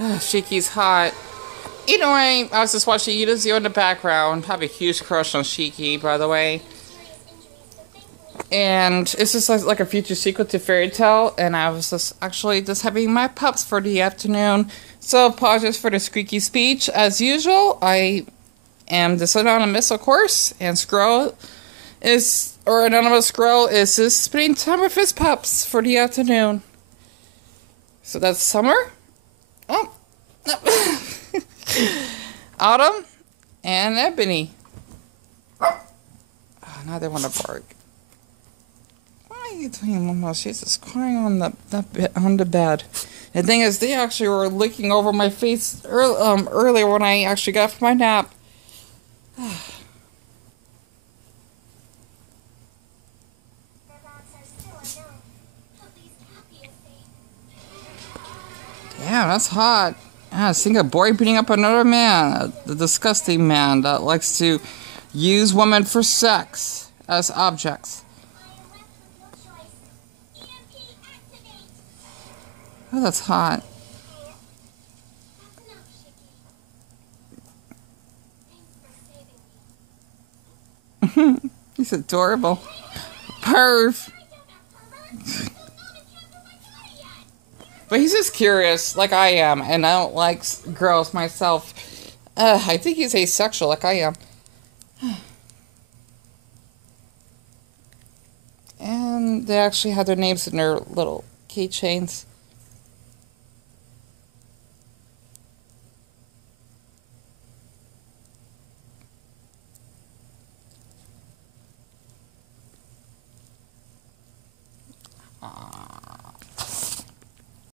Shiki's hot. Anyway, I was just watching Yudazu in the background. I have a huge crush on Shiki, by the way. And it's just like a future sequel to Fairy Tail. And I was just actually just having my pups for the afternoon. So apologies for the squeaky speech. As usual, I am this anonymous, of course. And Anonymous Squirrel is just spending time with his pups for the afternoon. So that's Summer. Oh. Autumn and Ebony. Oh, now they want to bark. Why are you doing, Mama? She's just crying on the bed. The thing is, they actually were looking over my face earlier when I actually got from my nap. Yeah, that's hot. Yeah, seeing a boy beating up another man, the disgusting man that likes to use women for sex as objects. Oh, that's hot. He's adorable. Perv. But he's just curious, like I am, and I don't like girls myself. I think he's asexual, like I am. And they actually had their names in their little keychains.